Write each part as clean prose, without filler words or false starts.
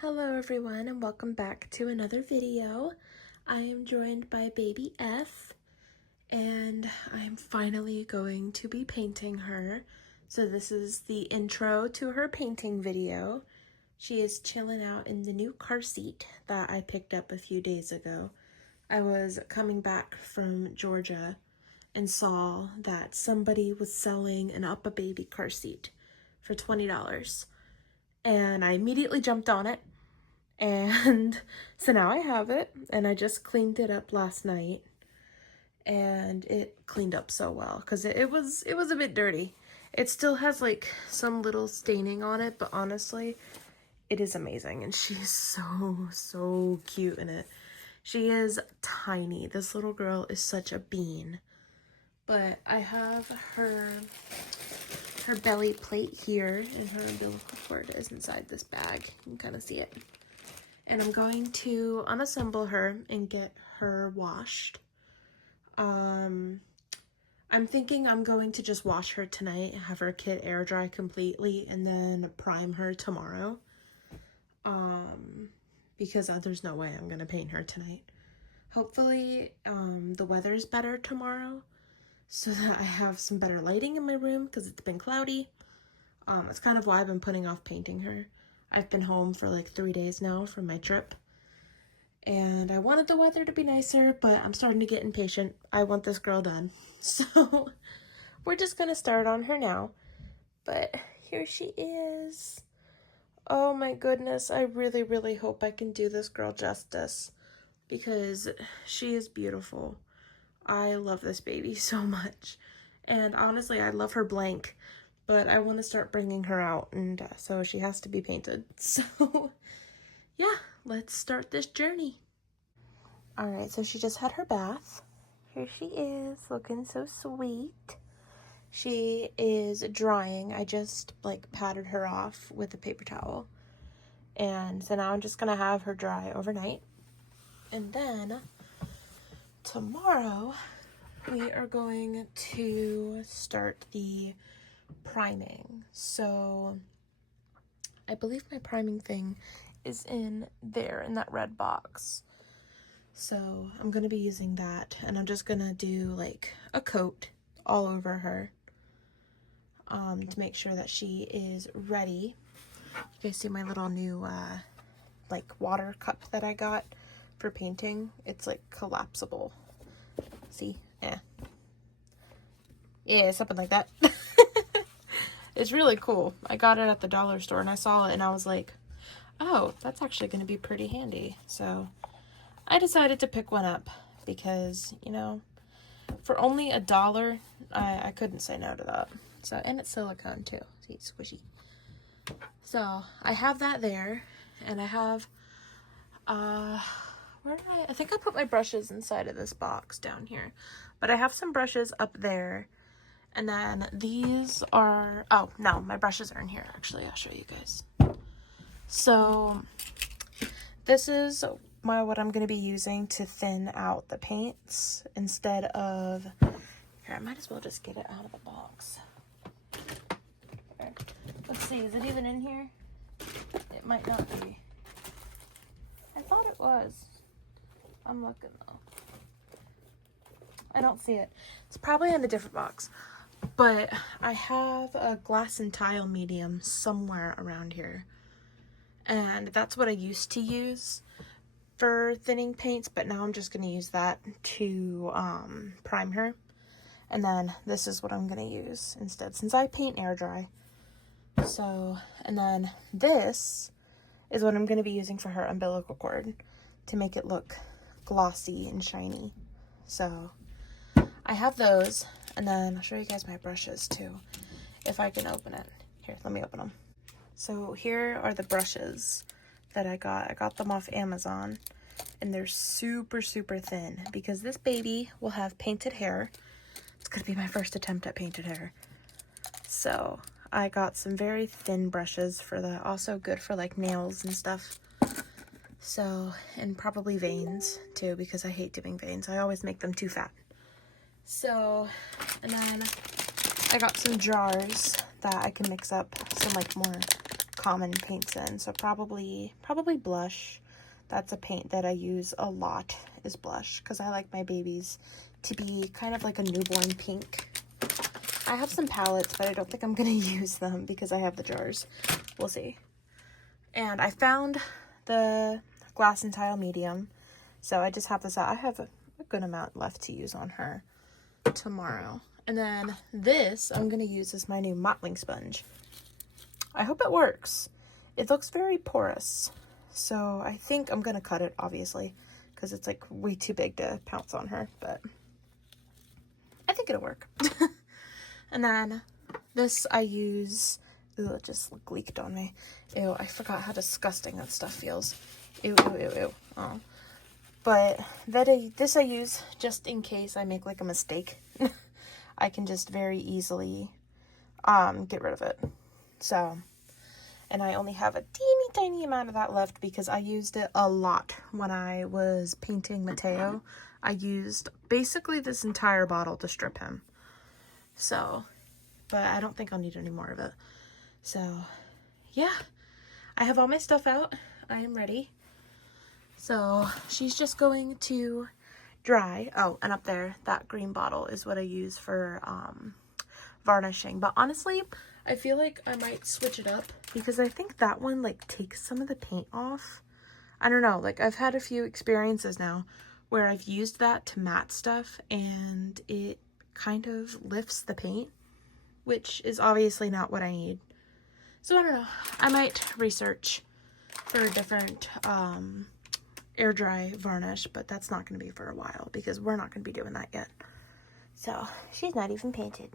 Hello everyone and welcome back to another video. I am joined by baby F and I'm finally going to be painting her. So this is the intro to her painting video. She is chilling out in the new car seat that I picked up a few days ago. I was coming back from Georgia and saw that somebody was selling an UPPAbaby car seat for $20 and I immediately jumped on it. And so now I have it, and I just cleaned it up last night, and it cleaned up so well because it was a bit dirty. It still has like some little staining on it, but honestly, it is amazing, and she's so cute in it. She is tiny. This little girl is such a bean. But I have her belly plate here, and her umbilical cord is inside this bag. You can kind of see it. And I'm going to unassemble her and get her washed. I'm thinking I'm going to just wash her tonight, have her kit air dry completely, and then prime her tomorrow. Because there's no way I'm gonna paint her tonight. Hopefully, the weather's better tomorrow, so that I have some better lighting in my room, because it's been cloudy. That's kind of why I've been putting off painting her. I've been home for like 3 days now from my trip, and I wanted the weather to be nicer, but I'm starting to get impatient. I want this girl done. So we're just gonna start on her now, but here she is. Oh my goodness, I really hope I can do this girl justice because she is beautiful. I love this baby so much, and honestly, I love her blank. But I want to start bringing her out, and so she has to be painted. So, yeah, let's start this journey. All right, so she just had her bath. Here she is, looking so sweet. She is drying. I just, like, patted her off with a paper towel. And so now I'm just going to have her dry overnight. And then tomorrow, we are going to start the priming. So I believe my priming thing is in there in that red box. So I'm going to be using that, and I'm just going to do like a coat all over her to make sure that she is ready. You guys see my little new like water cup that I got for painting? It's like collapsible. See? Yeah, something like that. It's really cool. I got it at the dollar store and I saw it and I was like, oh, that's actually going to be pretty handy. So I decided to pick one up because, you know, for only $1, I couldn't say no to that. So, and it's silicone too. See, it's squishy. So I have that there, and I have, where did I think I put my brushes inside of this box down here, but I have some brushes up there. And then these are, oh, no, my brushes are in here, actually. I'll show you guys. So this is what I'm going to be using to thin out the paints instead of, here, I might as well just get it out of the box. Here. Let's see, is it even in here? It might not be. I thought it was. I'm looking though. I don't see it. It's probably in a different box. But I have a glass and tile medium somewhere around here. And that's what I used to use for thinning paints, but now I'm just going to use that to prime her. And then this is what I'm going to use instead, since I paint air dry. So, and then this is what I'm going to be using for her umbilical cord to make it look glossy and shiny. So I have those. And then I'll show you guys my brushes too, if I can open it. Here, let me open them. So here are the brushes that I got. I got them off Amazon, and they're super thin because this baby will have painted hair. It's gonna be my first attempt at painted hair. So I got some very thin brushes for that. Also good for like nails and stuff. So, and probably veins too, because I hate doing veins. I always make them too fat. So, and then I got some jars that I can mix up some like more common paints in. So probably blush. That's a paint that I use a lot, is blush, because I like my babies to be kind of like a newborn pink. I have some palettes, but I don't think I'm going to use them because I have the jars. We'll see. And I found the Glass and Tile medium, so I just have this out. I have a good amount left to use on her tomorrow. And then this I'm going to use as my new mottling sponge. I hope it works. It looks very porous, so I think I'm going to cut it, obviously, because it's like way too big to pounce on her, but I think it'll work. And then this I use, ooh, it just leaked on me. Ew, I forgot how disgusting that stuff feels. Ew, ew, ew, ew. Oh. But this I use just in case I make like a mistake. I can just very easily get rid of it. So, and I only have a teeny tiny amount of that left because I used it a lot when I was painting Mateo. I used basically this entire bottle to strip him. So, but I don't think I'll need any more of it. So, yeah, I have all my stuff out. I am ready. So, she's just going to dry. Oh, and up there, that green bottle is what I use for varnishing. But honestly, I feel like I might switch it up because I think that one, like, takes some of the paint off. I don't know. Like, I've had a few experiences now where I've used that to matte stuff and it kind of lifts the paint, which is obviously not what I need. So I don't know. I might research for a different air dry varnish, but that's not going to be for a while because we're not going to be doing that yet. So she's not even painted,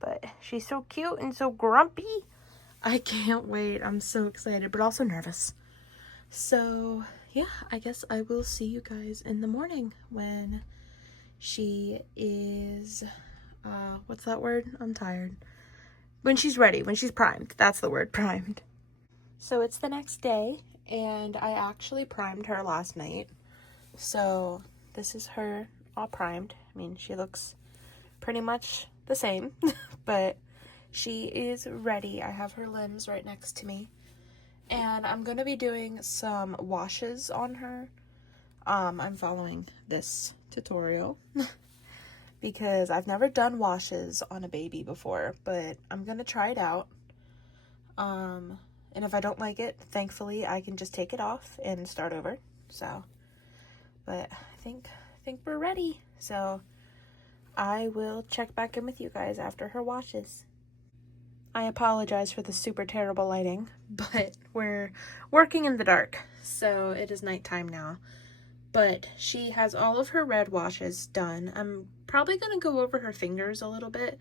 but she's so cute and so grumpy. I can't wait. I'm so excited, but also nervous. So yeah, I guess I will see you guys in the morning when she is, what's that word? I'm tired. When she's ready, when she's primed. That's the word, primed. So it's the next day, and I actually primed her last night. So this is her all primed. I mean, she looks pretty much the same, but she is ready. I have her limbs right next to me. And I'm going to be doing some washes on her. I'm following this tutorial because I've never done washes on a baby before, but I'm going to try it out. And if I don't like it, thankfully, I can just take it off and start over. So, but I think we're ready. So I will check back in with you guys after her washes. I apologize for the super terrible lighting, but we're working in the dark, so it is nighttime now. But she has all of her red washes done. I'm probably going to go over her fingers a little bit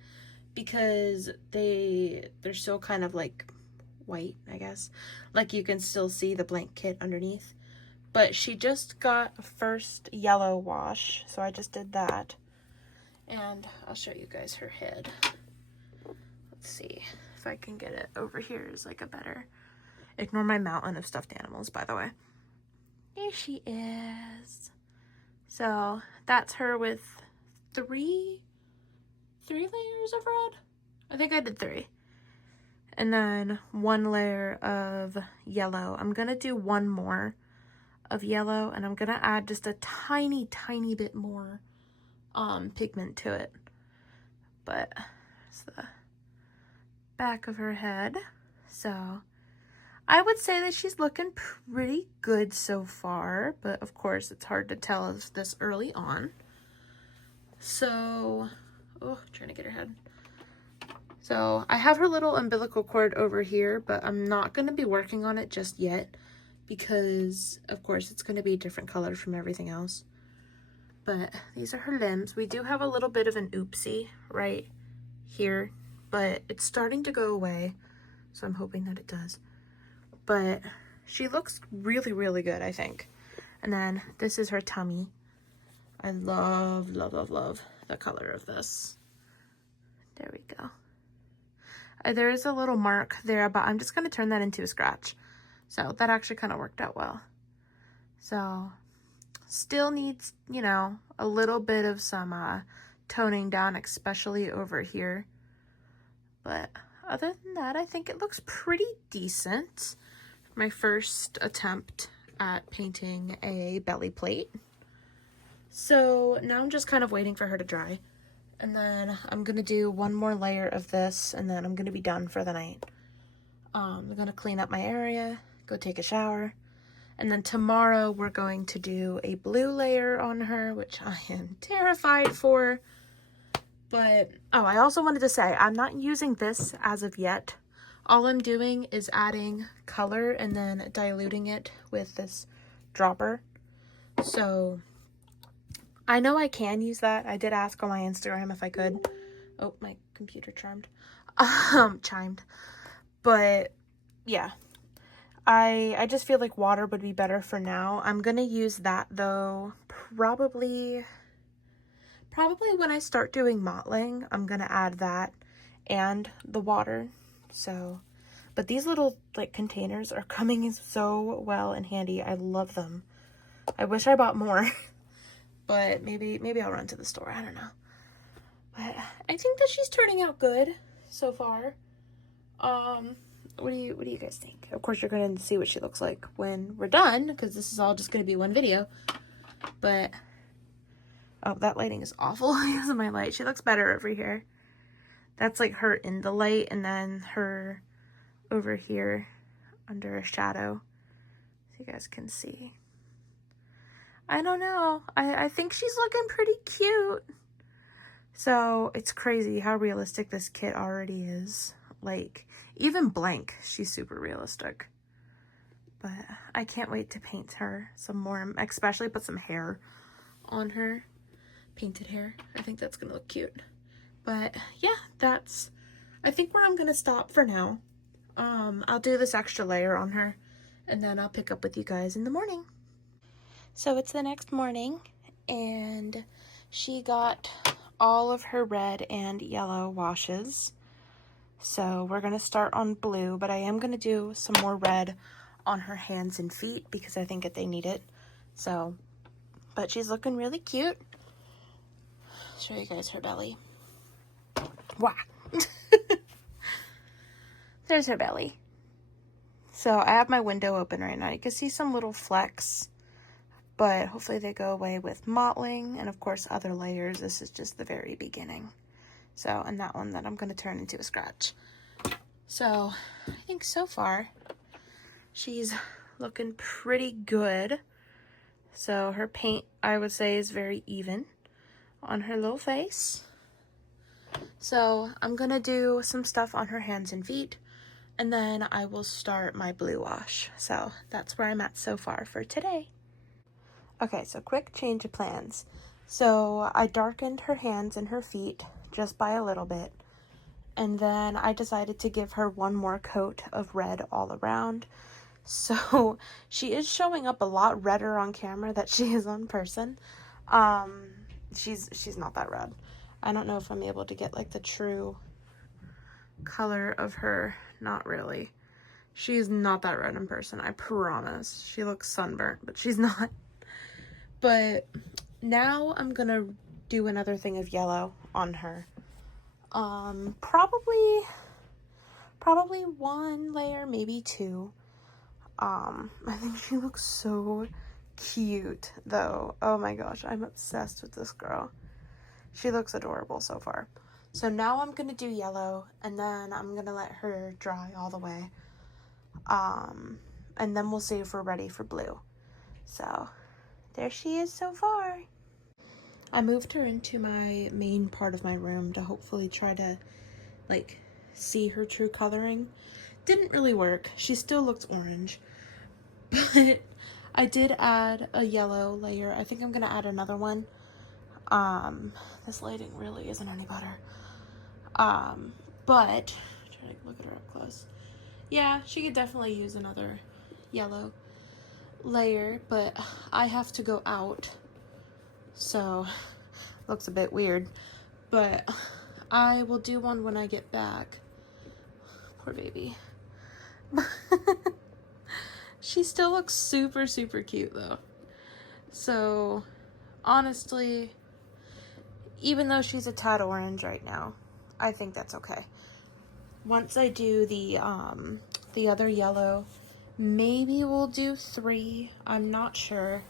because they're still kind of like white, I guess. Like you can still see the blank kit underneath. But she just got a first yellow wash, so I just did that. And I'll show you guys her head. Let's see if I can get it over here is like a better. Ignore my mountain of stuffed animals, by the way. There she is. So that's her with three layers of red. I think I did 3. And then 1 layer of yellow. I'm gonna do 1 more of yellow, and I'm gonna add just a tiny bit more pigment to it. But it's the back of her head. So I would say that she's looking pretty good so far, but of course it's hard to tell this early on. So, oh, trying to get her head. So I have her little umbilical cord over here, but I'm not going to be working on it just yet because of course it's going to be a different color from everything else. But these are her limbs. We do have a little bit of an oopsie right here, but it's starting to go away, so I'm hoping that it does. But she looks really good, I think. And then this is her tummy. I love the color of this. There we go. There is a little mark there, but I'm just going to turn that into a scratch. So that actually kind of worked out well. So still needs, you know, a little bit of some toning down, especially over here. But other than that, I think it looks pretty decent. My first attempt at painting a belly plate. So now I'm just kind of waiting for her to dry. And then I'm going to do one more layer of this, and then I'm going to be done for the night. I'm going to clean up my area, go take a shower. And then tomorrow we're going to do a blue layer on her, which I am terrified for. But, oh, I also wanted to say, I'm not using this as of yet. All I'm doing is adding color and then diluting it with this dropper. So, I know I can use that. I did ask on my Instagram if I could. Oh, my computer chimed. But, yeah. I just feel like water would be better for now. I'm gonna use that, though, probably when I start doing mottling, I'm gonna add that and the water. So, but these little like containers are coming so well in handy. I love them. I wish I bought more, but maybe I'll run to the store. I don't know. But I think that she's turning out good so far. What do you guys think? Of course, you're gonna see what she looks like when we're done, because this is all just gonna be one video. But oh, that lighting is awful because of my light. She looks better over here. That's like her in the light, and then her over here under a shadow, so you guys can see. I don't know. I think she's looking pretty cute. So it's crazy how realistic this kit already is. Like, even blank, she's super realistic. But I can't wait to paint her some more, especially put some hair on her. Painted hair. I think that's gonna look cute. But yeah, that's I think where I'm gonna stop for now. I'll do this extra layer on her, and then I'll pick up with you guys in the morning. So it's the next morning, and she got all of her red and yellow washes. So we're gonna start on blue, but I am gonna do some more red on her hands and feet because I think that they need it. So, but she's looking really cute. Show you guys her belly. Wow. There's her belly. So I have my window open right now. You can see some little flecks, but hopefully they go away with mottling and of course other layers. This is just the very beginning. So, and that one that I'm going to turn into a scratch. So I think so far she's looking pretty good. So her paint, I would say, is very even on her little face. So I'm gonna do some stuff on her hands and feet, and then I will start my blue wash. So that's where I'm at so far for today. Okay, so quick change of plans. So I darkened her hands and her feet just by a little bit, and then I decided to give her one more coat of red all around. So she is showing up a lot redder on camera than she is on person. She's not that red. I don't know if I'm able to get like the true color of her. Not really. She's not that red in person, I promise. She looks sunburnt, but she's not. But now I'm gonna do another thing of yellow on her. Probably one layer, maybe two. I think she looks so cute though. Oh my gosh, I'm obsessed with this girl. She looks adorable so far. So now I'm gonna do yellow, and then I'm gonna let her dry all the way. And then we'll see if we're ready for blue. So there she is so far. I moved her into my main part of my room to hopefully try to like see her true coloring. Didn't really work. She still looks orange, but I did add a yellow layer. I think I'm gonna add another one. This lighting really isn't any better. But try to look at her up close. Yeah, she could definitely use another yellow layer, but I have to go out, so looks a bit weird. But I will do one when I get back. Poor baby. She still looks super, super cute though. So honestly, even though she's a tad orange right now, I think that's okay. once I do the other yellow, maybe we'll do 3. I'm not sure,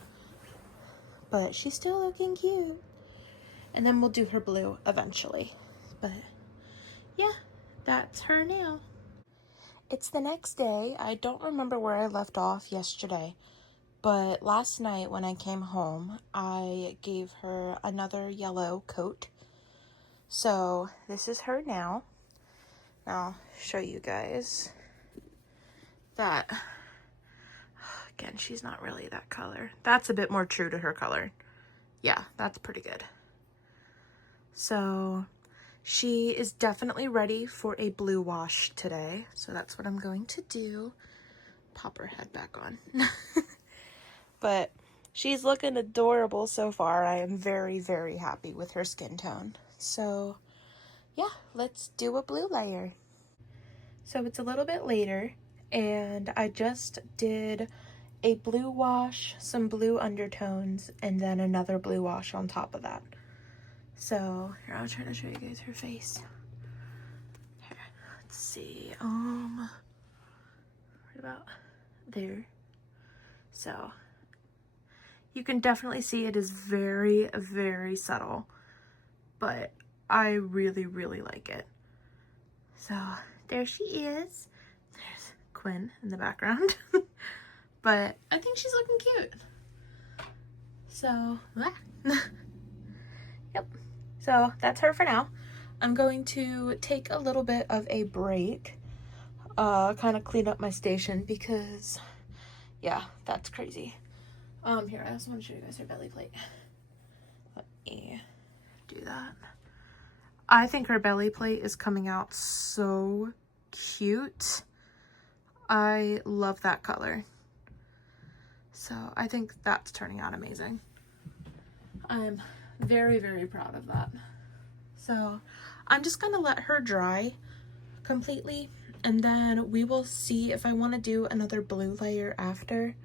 but she's still looking cute. And then we'll do her blue eventually. But yeah, that's her now. It's the next day. I don't remember where I left off yesterday, but last night when I came home, I gave her another yellow coat. So this is her now. I'll show you guys that. Again, she's not really that color. That's a bit more true to her color. Yeah, that's pretty good. So she is definitely ready for a blue wash today. So that's what I'm going to do. Pop her head back on. But she's looking adorable so far. I am very, very happy with her skin tone. So yeah, let's do a blue layer. So it's a little bit later, and I just did a blue wash, some blue undertones, and then another blue wash on top of that. So here, I'll try to show you guys her face. Here, let's see. Right about there. So you can definitely see it is very, very subtle, but I really, really like it. So there she is. There's Quinn in the background. But I think she's looking cute. So, yep. So that's her for now. I'm going to take a little bit of a break, kind of clean up my station because, yeah, that's crazy. Here, I also want to show you guys her belly plate. Let me do that. I think her belly plate is coming out so cute. I love that color. So I think that's turning out amazing. I'm very, very proud of that. So I'm just gonna let her dry completely, and then we will see if I want to do another blue layer after,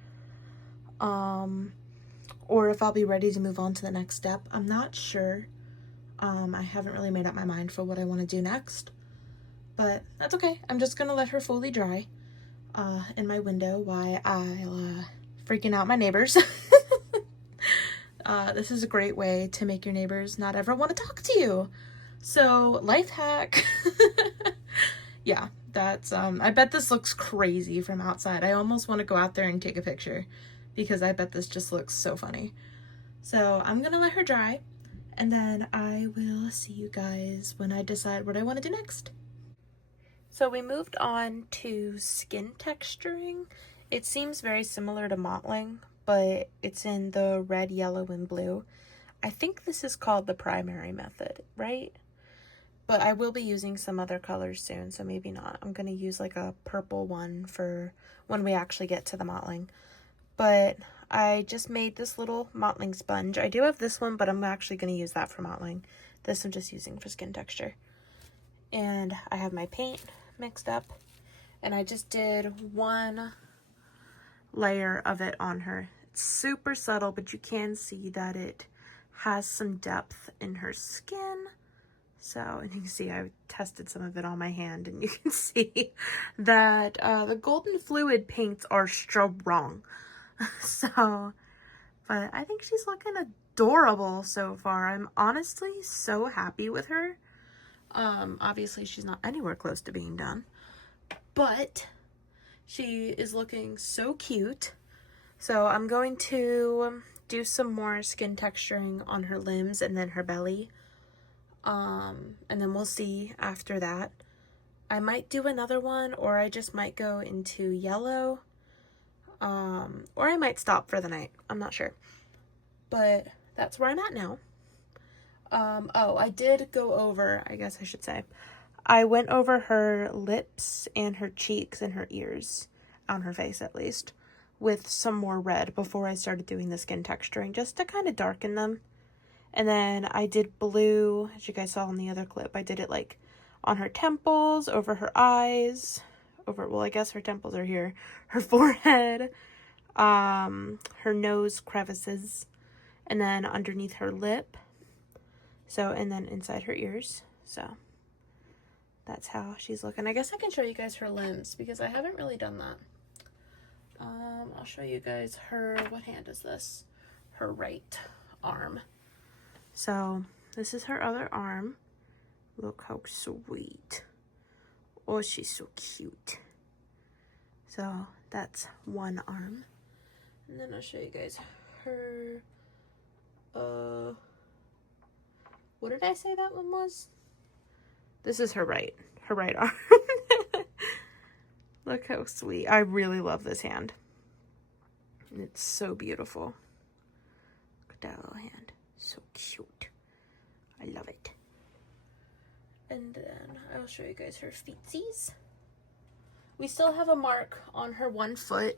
or if I'll be ready to move on to the next step. I'm not sure. I haven't really made up my mind for what I want to do next, but that's okay. I'm just gonna let her fully dry in my window while I'll freaking out my neighbors. This is a great way to make your neighbors not ever want to talk to you. So, life hack. Yeah, that's, I bet this looks crazy from outside. I almost want to go out there and take a picture because I bet this just looks so funny. So, I'm gonna let her dry, and then I will see you guys when I decide what I want to do next. So we moved on to skin texturing. It seems very similar to mottling, but it's in the red, yellow, and blue. I think this is called the primary method, right? But I will be using some other colors soon, so maybe not. I'm going to use like a purple one for when we actually get to the mottling. But I just made this little mottling sponge. I do have this one, but I'm actually going to use that for mottling. This I'm just using for skin texture. And I have my paint mixed up, and I just did one layer of it on her. It's super subtle, but you can see that it has some depth in her skin. So, and you can see I tested some of it on my hand, and you can see that the golden fluid paints are strong. So, but I think she's looking adorable so far. I'm honestly so happy with her. Obviously she's not anywhere close to being done, but she is looking so cute. So I'm going to do some more skin texturing on her limbs and then her belly. And then we'll see after that. I might do another one, or I just might go into yellow. Or I might stop for the night. I'm not sure. But that's where I'm at now. Oh, I did go over, I guess I should say, I went over her lips and her cheeks and her ears, on her face at least, with some more red before I started doing the skin texturing, just to kind of darken them. And then I did blue, as you guys saw in the other clip. I did it like on her temples, over her eyes, well, I guess her temples are here, her forehead, her nose crevices, and then underneath her lip. So, and then inside her ears. So that's how she's looking. I guess I can show you guys her limbs because I haven't really done that. I'll show you guys her, what hand is this? Her right arm. So this is her other arm. Look how sweet. Oh, she's so cute. So that's one arm. And then I'll show you guys her, what did I say that one was? This is her right arm. Look how sweet. I really love this hand. It's so beautiful. Look at that little hand. So cute. I love it. And then I'll show you guys her feetsies. We still have a mark on her one foot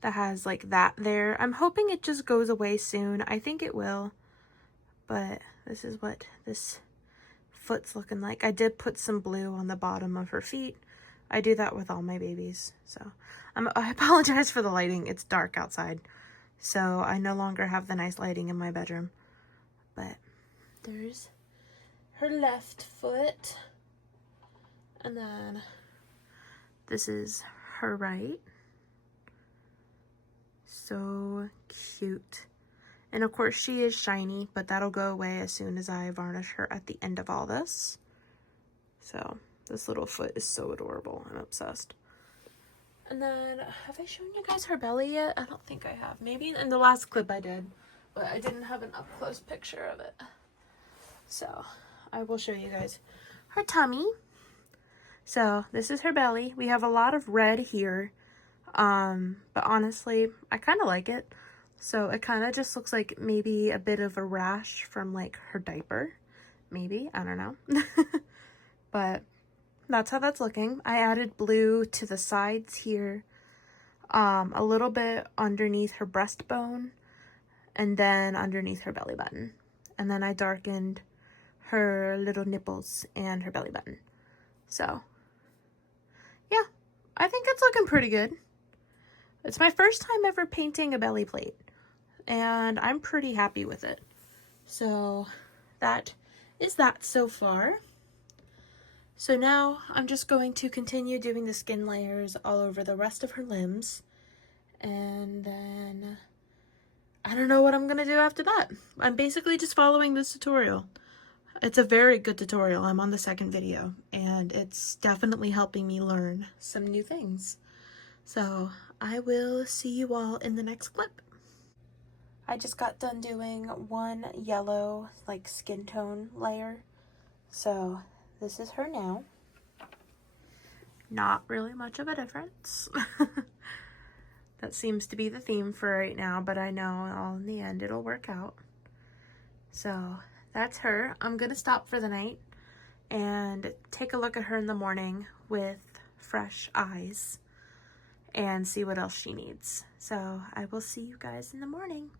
that has like that there. I'm hoping it just goes away soon. I think it will. But this is what this foot's looking like. I did put some blue on the bottom of her feet. I do that with all my babies. So I apologize for the lighting. It's dark outside. So I no longer have the nice lighting in my bedroom. But there's her left foot. And then this is her right. So cute. And of course she is shiny, but that'll go away as soon as I varnish her at the end of all this. So this little foot is so adorable. I'm obsessed. And then, have I shown you guys her belly yet? I don't think I have. Maybe in the last clip I did, but I didn't have an up-close picture of it. So I will show you guys her tummy. So this is her belly. We have a lot of red here, but honestly, I kind of like it. So it kind of just looks like maybe a bit of a rash from like her diaper. Maybe, I don't know. But that's how that's looking. I added blue to the sides here, a little bit underneath her breastbone, and then underneath her belly button. And then I darkened her little nipples and her belly button. So, yeah, I think it's looking pretty good. It's my first time ever painting a belly plate, and I'm pretty happy with it. So that is that so far. So now I'm just going to continue doing the skin layers all over the rest of her limbs. And then I don't know what I'm going to do after that. I'm basically just following this tutorial. It's a very good tutorial. I'm on the second video and it's definitely helping me learn some new things. So I will see you all in the next clip. I just got done doing one yellow like skin tone layer. So this is her now. Not really much of a difference. That seems to be the theme for right now, but I know all in the end it'll work out. So that's her. I'm gonna stop for the night and take a look at her in the morning with fresh eyes and see what else she needs. So I will see you guys in the morning.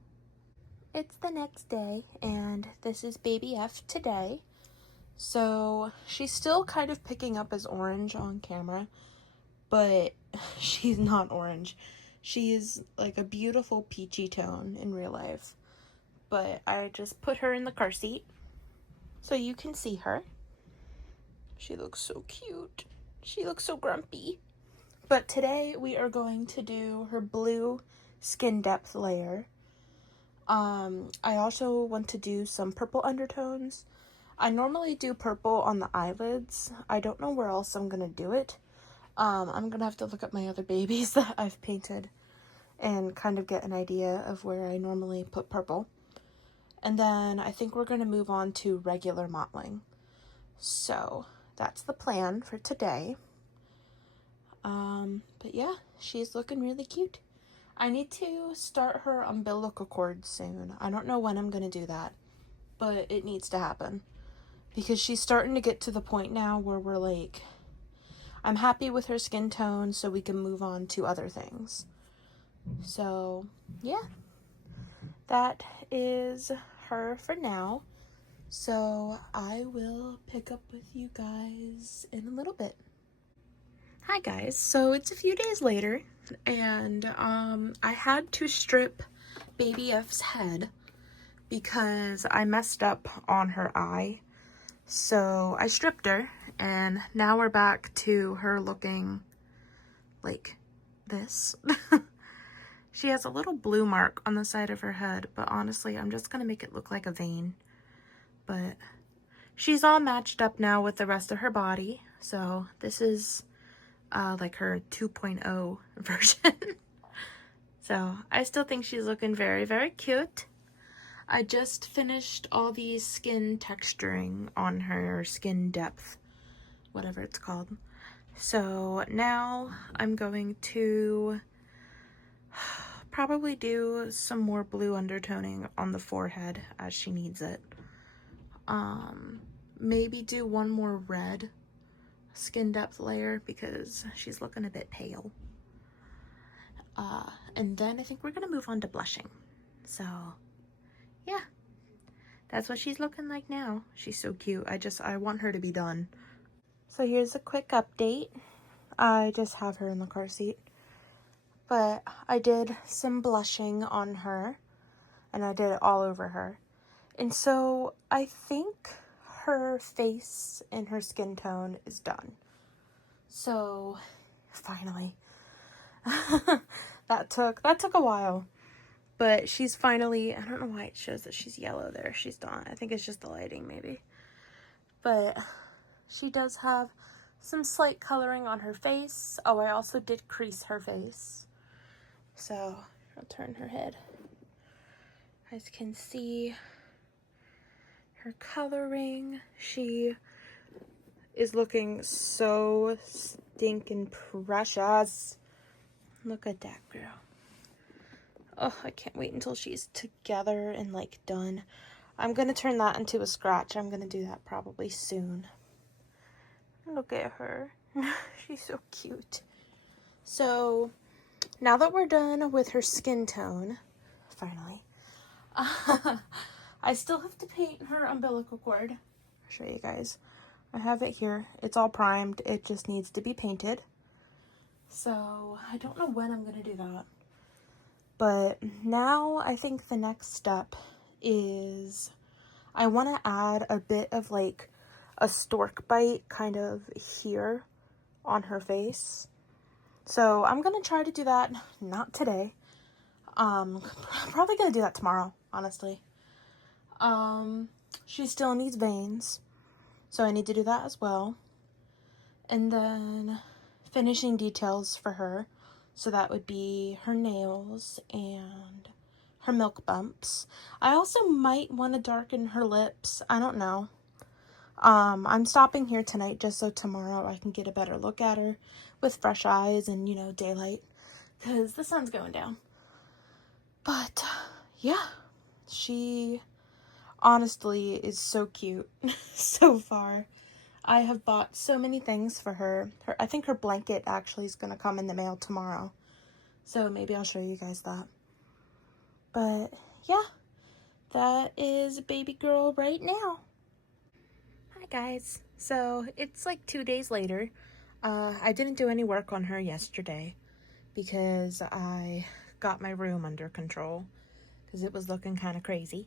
It's the next day and this is baby F today. So she's still kind of picking up as orange on camera, but she's not orange. She's like a beautiful peachy tone in real life. But I just put her in the car seat so you can see her. She looks so cute. She looks so grumpy. But today we are going to do her blue skin depth layer. I also want to do some purple undertones. I normally do purple on the eyelids. I don't know where else I'm gonna do it. I'm gonna have to look at my other babies that I've painted and kind of get an idea of where I normally put purple. And then I think we're gonna move on to regular mottling. So that's the plan for today. But yeah, she's looking really cute. I need to start her umbilical cord soon. I don't know when I'm gonna do that, but it needs to happen. Because she's starting to get to the point now where we're like, I'm happy with her skin tone, so we can move on to other things. So, yeah. That is her for now. So, I will pick up with you guys in a little bit. Hi guys, so it's a few days later, and I had to strip baby F's head because I messed up on her eye. So I stripped her and now we're back to her looking like this. She has a little blue mark on the side of her head, but honestly, I'm just gonna make it look like a vein. But she's all matched up now with the rest of her body, so this is like her 2.0 version. So I still think she's looking very, very cute. I just finished all the skin texturing on her, skin depth, whatever it's called. So now I'm going to probably do some more blue undertoning on the forehead as she needs it. Maybe do one more red skin depth layer because she's looking a bit pale. And then I think we're gonna move on to blushing. So yeah, that's what she's looking like now. She's so cute. I want her to be done. So here's a quick update. I just have her in the car seat. But I did some blushing on her, and I did it all over her. And so I think her face and her skin tone is done. So finally. that took a while. But she's finally, I don't know why it shows that she's yellow there. She's not. I think it's just the lighting maybe. But she does have some slight coloring on her face. Oh, I also did crease her face. So I'll turn her head. As you can see, her coloring, she is looking so stinking precious. Look at that girl. Oh, I can't wait until she's together and like done. I'm gonna turn that into a scratch. I'm gonna do that probably soon. Look at her. She's so cute. So now that we're done with her skin tone, finally, I still have to paint her umbilical cord. I'll show you guys. I have it here. It's all primed. It just needs to be painted. So I don't know when I'm going to do that. But now I think the next step is I want to add a bit of like a stork bite kind of here on her face. So I'm going to try to do that, not today. Probably going to do that tomorrow, honestly. She still needs veins, so I need to do that as well. And then finishing details for her. So that would be her nails and her milk bumps. I also might want to darken her lips. I don't know. I'm stopping here tonight just so tomorrow I can get a better look at her with fresh eyes and, you know, daylight, because the sun's going down. But yeah, she honestly is so cute so far. I have bought so many things for her. I think her blanket actually is going to come in the mail tomorrow. So maybe I'll show you guys that. But yeah, that is baby girl right now. Hi guys. So it's like 2 days later. I didn't do any work on her yesterday because I got my room under control because it was looking kind of crazy.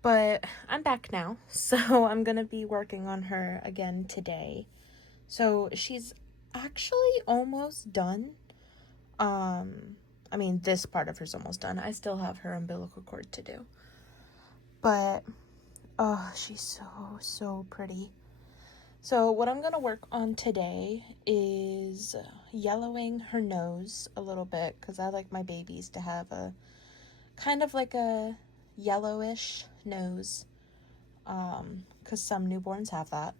But I'm back now, so I'm gonna be working on her again today. So she's actually almost done. I mean, this part of her's almost done. I still have her umbilical cord to do. But, oh, she's so pretty. So what I'm gonna work on today is yellowing her nose a little bit, because I like my babies to have a kind of like a yellowish nose, because some newborns have that.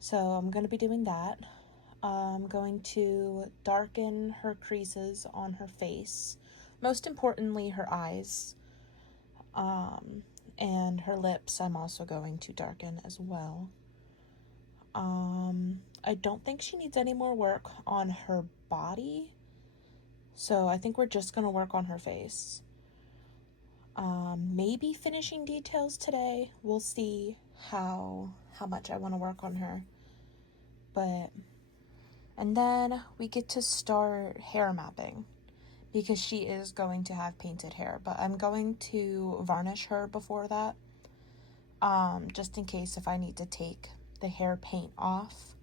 So I'm going to be doing that. I'm going to darken her creases on her face, most importantly her eyes, and her lips I'm also going to darken as well. I don't think she needs any more work on her body, so I think we're just going to work on her face. Maybe finishing details today. We'll see how much I want to work on her. And then we get to start hair mapping because she is going to have painted hair, but I'm going to varnish her before that. Just in case if I need to take the hair paint off,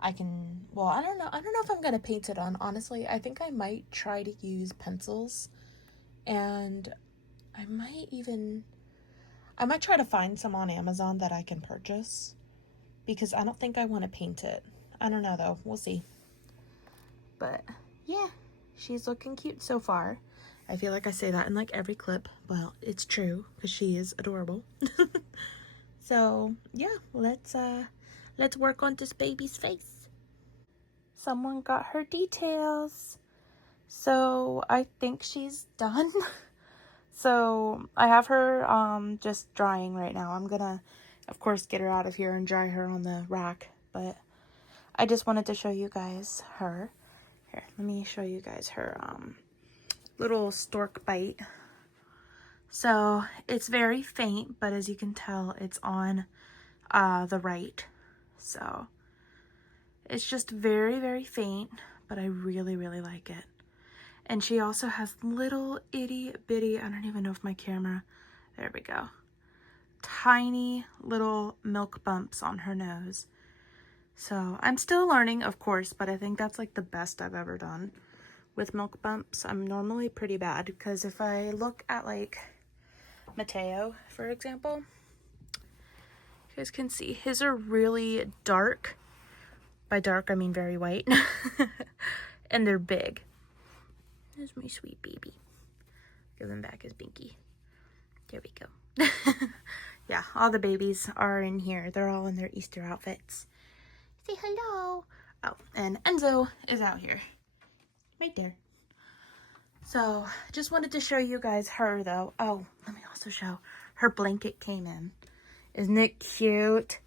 I can, well, I don't know if I'm gonna paint it on, honestly. I think I might try to use pencils, and I might try to find some on Amazon that I can purchase, because I don't think I want to paint it. I don't know though, we'll see. But yeah, she's looking cute so far. I feel like I say that in like every clip. Well, it's true, because she is adorable. So yeah, let's work on this baby's face. Someone got her details. So I think she's done. So I have her just drying right now. I'm gonna, of course, get her out of here and dry her on the rack. But I just wanted to show you guys her. Here, let me show you guys her little stork bite. So it's very faint, but as you can tell, it's on the right. So it's just very, very faint, but I really, really like it. And she also has little itty bitty, I don't even know if my camera, there we go, tiny little milk bumps on her nose. So I'm still learning, of course, but I think that's like the best I've ever done with milk bumps. I'm normally pretty bad, because if I look at like Mateo, for example, you guys can see his are really dark. By dark, I mean very white. And they're big. There's my sweet baby. Give him back his binky. There we go. Yeah, all the babies are in here. They're all in their Easter outfits. Say hello. Oh, and Enzo is out here. Right there. So, just wanted to show you guys her, though. Oh, let me also show. Her blanket came in. Isn't it cute?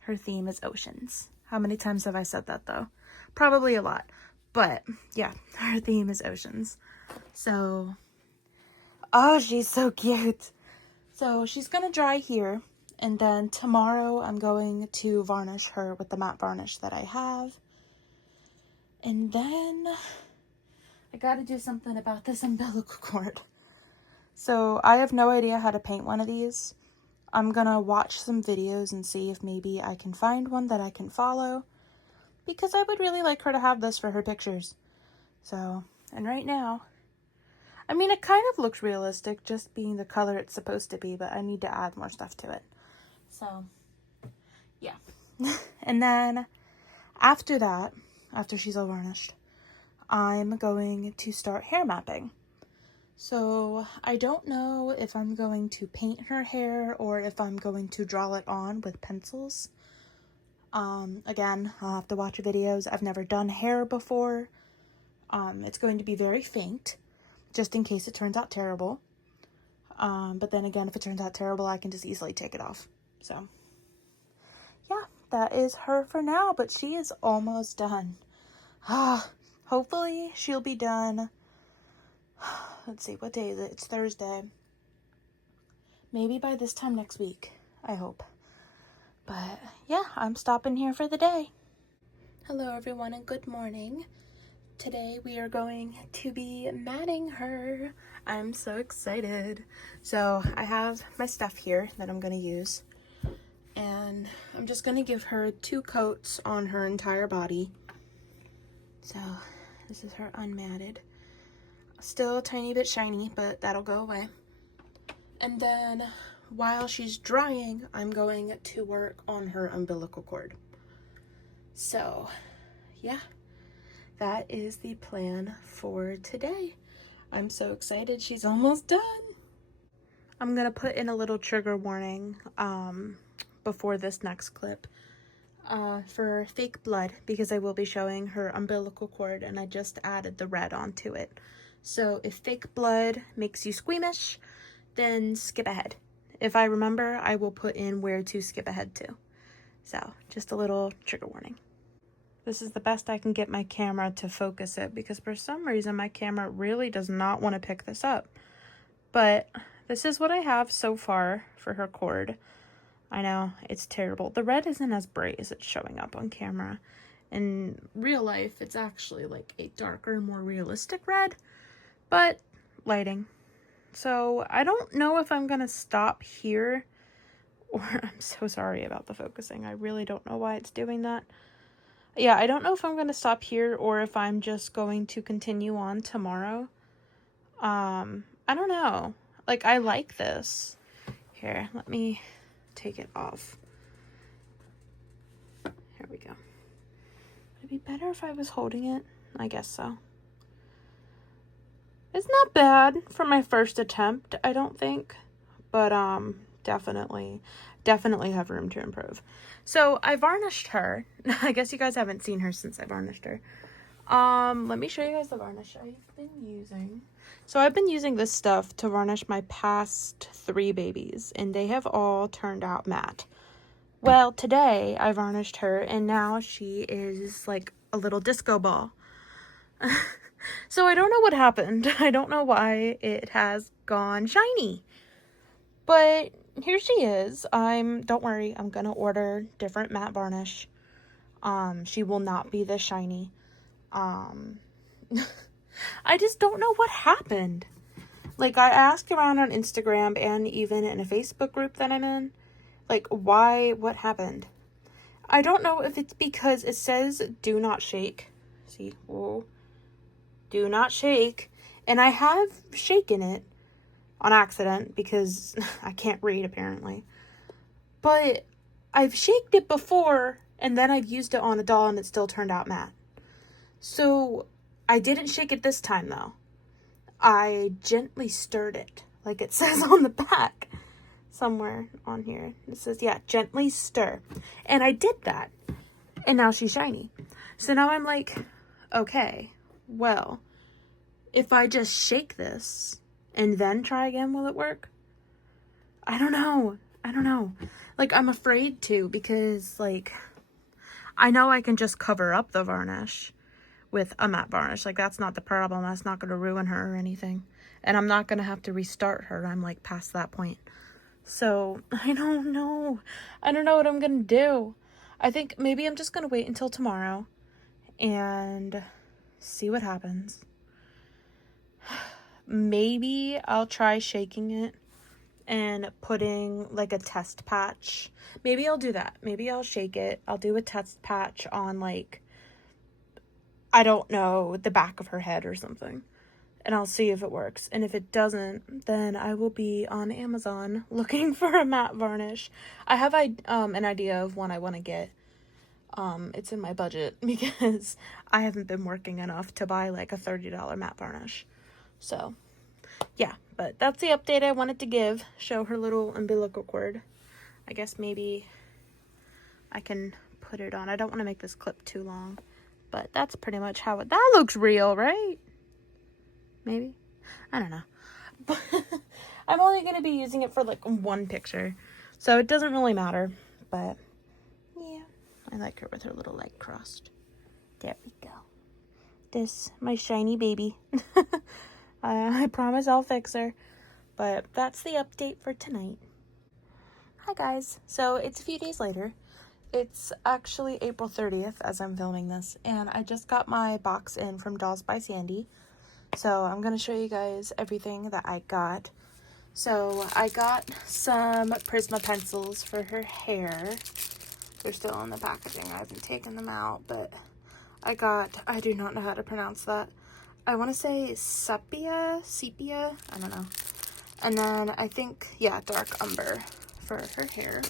Her theme is oceans. How many times have I said that, though? Probably a lot. But, yeah, her theme is oceans. So, oh, she's so cute. So, she's going to dry here. And then tomorrow, I'm going to varnish her with the matte varnish that I have. And then I got to do something about this umbilical cord. So, I have no idea how to paint one of these. I'm going to watch some videos and see if maybe I can find one that I can follow. Because I would really like her to have this for her pictures. So, and right now, I mean, it kind of looks realistic, just being the color it's supposed to be, but I need to add more stuff to it. So, yeah. And then, after that, after she's all varnished, I'm going to start hair mapping. So, I don't know if I'm going to paint her hair or if I'm going to draw it on with pencils. Again, I'll have to watch videos. I've never done hair before. It's going to be very faint, just in case it turns out terrible. But then again, if it turns out terrible, I can just easily take it off. So, yeah, that is her for now, but she is almost done. Hopefully she'll be done. Let's see, what day is it? It's Thursday. Maybe by this time next week, I hope. But yeah, I'm stopping here for the day. Hello everyone and good morning. Today we are going to be matting her. I'm so excited. So I have my stuff here that I'm going to use. And I'm just going to give her 2 coats on her entire body. So this is her unmatted. Still a tiny bit shiny, but that'll go away. And then while she's drying, I'm going to work on her umbilical cord. So, yeah, that is the plan for today. I'm so excited. She's almost done. I'm going to put in a little trigger warning before this next clip for fake blood, because I will be showing her umbilical cord and I just added the red onto it. So if fake blood makes you squeamish, then skip ahead. If I remember, I will put in where to skip ahead to. So, just a little trigger warning. This is the best I can get my camera to focus it, because for some reason my camera really does not want to pick this up. But this is what I have so far for her cord. I know, it's terrible. The red isn't as bright as it's showing up on camera. In real life, it's actually like a darker, more realistic red, but lighting. So I don't know if I'm going to stop here Or I'm so sorry about the focusing. I really don't know why it's doing that. Yeah, I don't know if I'm going to stop here or if I'm just going to continue on tomorrow. I don't know. Like, I like this. Here, let me take it off. Here we go. Would it be better if I was holding it? I guess so. It's not bad for my first attempt, I don't think. But, definitely have room to improve. So, I varnished her. I guess you guys haven't seen her since I varnished her. Let me show you guys the varnish I've been using. So I've been using this stuff to varnish my past 3 babies, and they have all turned out matte. Well, today I varnished her, and now she is like a little disco ball. So I don't know what happened. I don't know why it has gone shiny. But here she is. Don't worry, I'm gonna order different matte varnish. She will not be this shiny. I just don't know what happened. Like, I asked around on Instagram and even in a Facebook group that I'm in, like, what happened? I don't know if it's because it says do not shake. See, whoa, do not shake. And I have shaken it on accident because I can't read apparently. But I've shaked it before and then I've used it on a doll and it still turned out matte. So I didn't shake it this time though. I gently stirred it, like it says on the back somewhere on here. It says, yeah, gently stir. And I did that. And now she's shiny. So now I'm like, okay, well, if I just shake this and then try again, will it work? I don't know. Like, I'm afraid to because, like, I know I can just cover up the varnish with a matte varnish. Like, that's not the problem. That's not going to ruin her or anything. And I'm not going to have to restart her. I'm, like, past that point. So, I don't know. I don't know what I'm going to do. I think maybe I'm just going to wait until tomorrow and see what happens. Maybe I'll try shaking it and putting, like, a test patch. Maybe I'll do that. Maybe I'll shake it. I'll do a test patch on, like, I don't know, the back of her head or something. And I'll see if it works. And if it doesn't, then I will be on Amazon looking for a matte varnish. I have an idea of one I want to get. It's in my budget because I haven't been working enough to buy like a $30 matte varnish. So, yeah. But that's the update I wanted to give. Show her little umbilical cord. I guess maybe I can put it on. I don't want to make this clip too long. But that's pretty much how it... That looks real, right? Maybe? I don't know. But I'm only going to be using it for, like, one picture. So it doesn't really matter. But, yeah. I like her with her little leg crossed. There we go. This, my shiny baby. I promise I'll fix her. But that's the update for tonight. Hi, guys. So it's a few days later. It's actually April 30th as I'm filming this, and I just got my box in from Dolls by Sandy. So I'm going to show you guys everything that I got. So I got some Prisma pencils for her hair. They're still in the packaging. I haven't taken them out, but I do not know how to pronounce that. I want to say sepia, I don't know. And then I think, yeah, dark umber for her hair.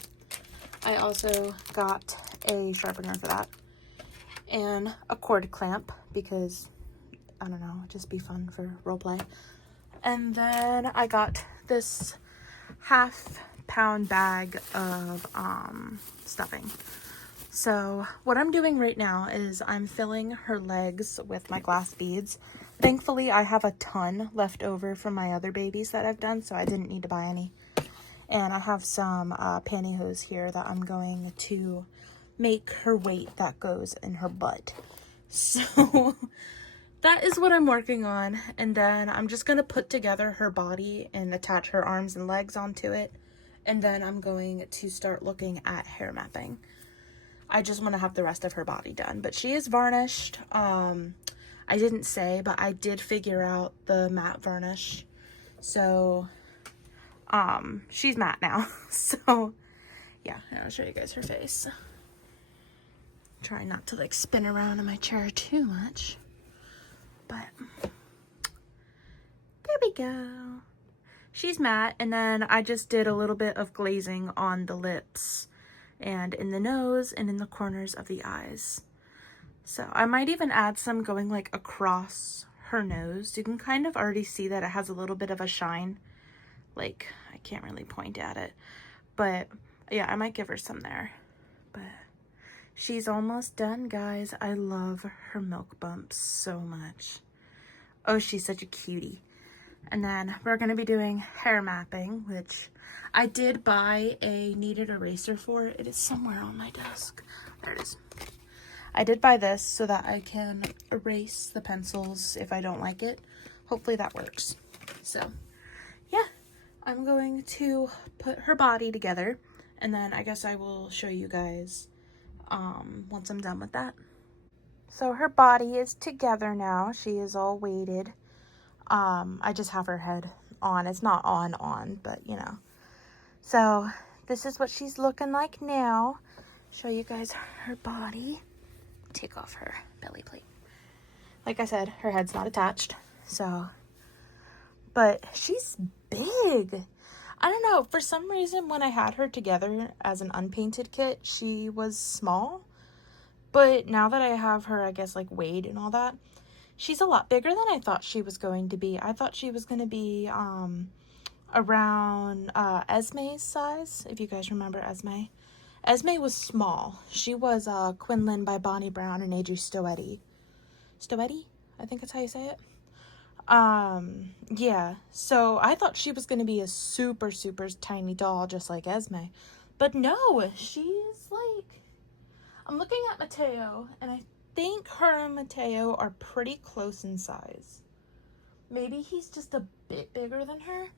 I also got a sharpener for that and a cord clamp because, I don't know, it'd just be fun for roleplay. And then I got this half-pound bag of stuffing. So what I'm doing right now is I'm filling her legs with my glass beads. Thankfully, I have a ton left over from my other babies that I've done, so I didn't need to buy any. And I have some pantyhose here that I'm going to make her weight that goes in her butt. So that is what I'm working on. And then I'm just going to put together her body and attach her arms and legs onto it. And then I'm going to start looking at hair mapping. I just want to have the rest of her body done. But she is varnished. I didn't say, but I did figure out the matte varnish. So... she's matte now. So Yeah, I'll show you guys her face. Try not to like spin around in my chair too much. But there we go. She's matte, and then I just did a little bit of glazing on the lips and in the nose and in the corners of the eyes. So I might even add some going like across her nose. You can kind of already see that it has a little bit of a shine. Like, I can't really point at it, but yeah, I might give her some there. But she's almost done, guys. I love her milk bumps so much. Oh, she's such a cutie. And then we're going to be doing hair mapping, which I did buy a kneaded eraser for. It is somewhere on my desk. There it is. I did buy this so that I can erase the pencils if I don't like it. Hopefully that works. So, yeah, I'm going to put her body together, and then I guess I will show you guys once I'm done with that. So her body is together now. She is all weighted. I just have her head on. It's not on, but you know. So this is what she's looking like now. Show you guys her body. Take off her belly plate. Like I said, her head's not attached. So, but she's big. I don't know. For some reason, when I had her together as an unpainted kit, she was small. But now that I have her, I guess, like weighed and all that, she's a lot bigger than I thought she was going to be. I thought she was going to be around Esme's size, if you guys remember Esme. Esme was small. She was Quinlan by Bonnie Brown and Adri Stoetti. Stoetti? I think that's how you say it. Yeah. So I thought she was going to be a super, super tiny doll, just like Esme. But no, she's like... I'm looking at Mateo, and I think her and Mateo are pretty close in size. Maybe he's just a bit bigger than her,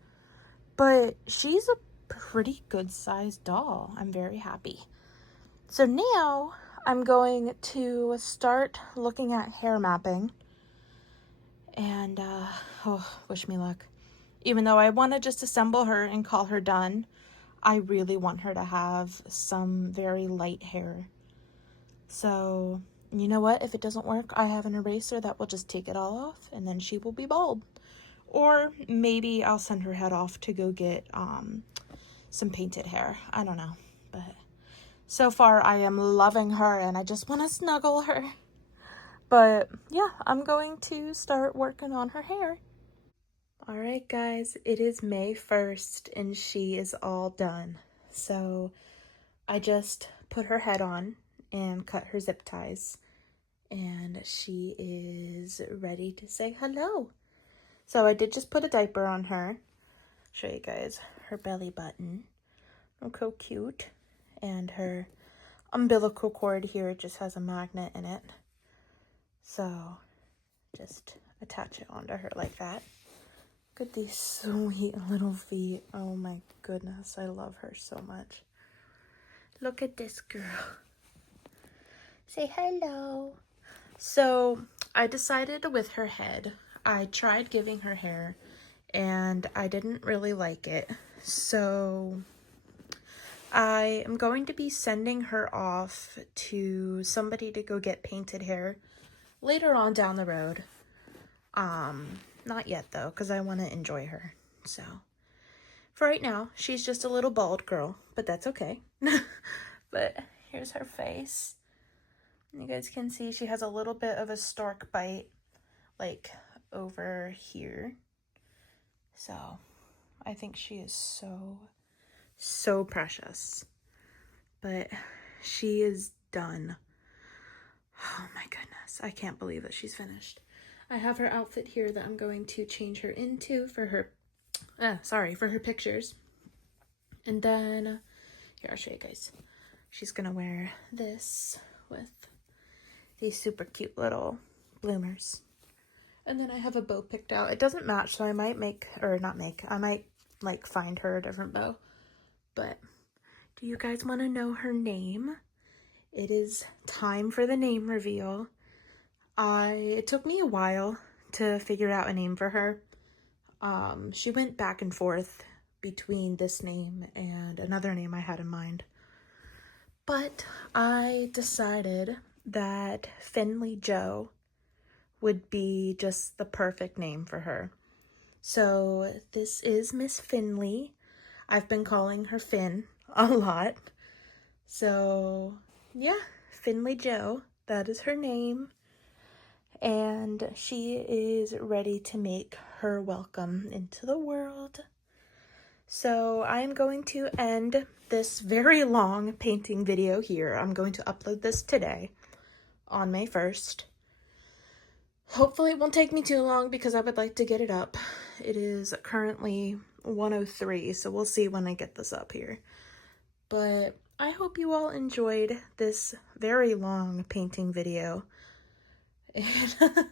but she's a pretty good sized doll. I'm very happy. So now I'm going to start looking at hair mapping, and wish me luck. Even though I want to just assemble her and call her done, I really want her to have some very light hair. So, you know what? If it doesn't work, I have an eraser that will just take it all off, and then she will be bald. Or maybe I'll send her head off to go get some painted hair. I don't know. But so far, I am loving her, and I just want to snuggle her. But yeah, I'm going to start working on her hair. All right, guys, it is May 1st, and she is all done. So I just put her head on and cut her zip ties, and she is ready to say hello. So I did just put a diaper on her. Show you guys her belly button. Look how cute. And her umbilical cord here just has a magnet in it. So just attach it onto her like that. Look at these sweet little feet. Oh my goodness, I love her so much. Look at this girl. Say hello. So I decided with her head, I tried giving her hair and I didn't really like it. So I am going to be sending her off to somebody to go get painted hair later on down the road. Not yet though, because I want to enjoy her. So for right now, she's just a little bald girl, but that's okay. But here's her face. You guys can see she has a little bit of a stork bite, like over here. So I think she is so precious. But she is done. Oh my goodness, I can't believe that she's finished. I have her outfit here that I'm going to change her into for her, for her pictures. And then, here, I'll show you guys. She's gonna wear this with these super cute little bloomers. And then I have a bow picked out. It doesn't match, so I might I might like find her a different bow. But do you guys want to know her name? It is time for the name reveal. It took me a while to figure out a name for her. She went back and forth between this name and another name I had in mind. But I decided that Finley Joe would be just the perfect name for her. So this is Miss Finley. I've been calling her Finn a lot. So yeah, Finley Joe, that is her name. And she is ready to make her welcome into the world. So I'm going to end this very long painting video here. I'm going to upload this today on May 1st. Hopefully it won't take me too long because I would like to get it up. It is currently 1:03, so we'll see when I get this up here. But I hope you all enjoyed this very long painting video. And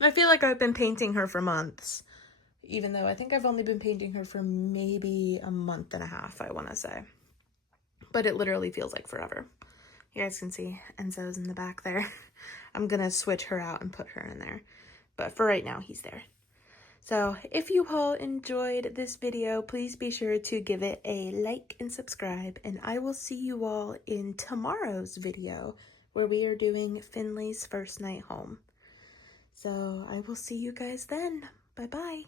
I feel like I've been painting her for months, even though I think I've only been painting her for maybe a month and a half, I want to say. But it literally feels like forever. You guys can see Enzo's in the back there. I'm gonna switch her out and put her in there. But for right now, he's there. So if you all enjoyed this video, please be sure to give it a like and subscribe. And I will see you all in tomorrow's video where we are doing Finley's first night home. So I will see you guys then. Bye-bye.